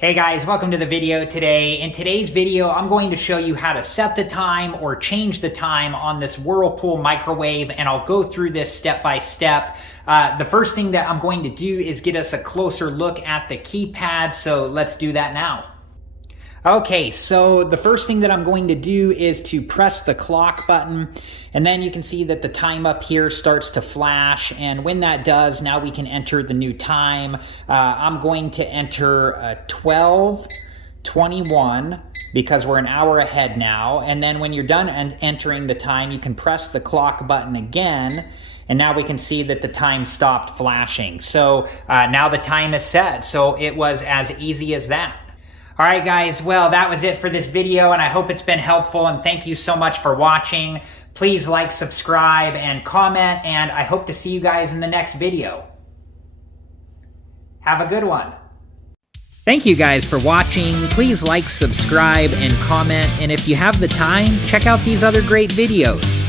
Hey guys, welcome to the video today. In today's video, I'm going to show you how to set the time or change the time on this Whirlpool microwave, and I'll go through this step by step. The first thing that I'm going to do is get us a closer look at the keypad, so let's do that now. Okay, so the first thing that I'm going to do is to press the clock button, and then you can see that the time up here starts to flash, and when that does, now we can enter the new time. I'm going to enter 12:21 because we're an hour ahead now, and then when you're done entering the time, you can press the clock button again, and now we can see that the time stopped flashing. So now the time is set, so it was as easy as that. All right, guys, well, that was it for this video, and I hope it's been helpful, and thank you so much for watching. Please like, subscribe, and comment, and I hope to see you guys in the next video. Have a good one. Thank you guys for watching. Please like, subscribe, and comment, and if you have the time, check out these other great videos.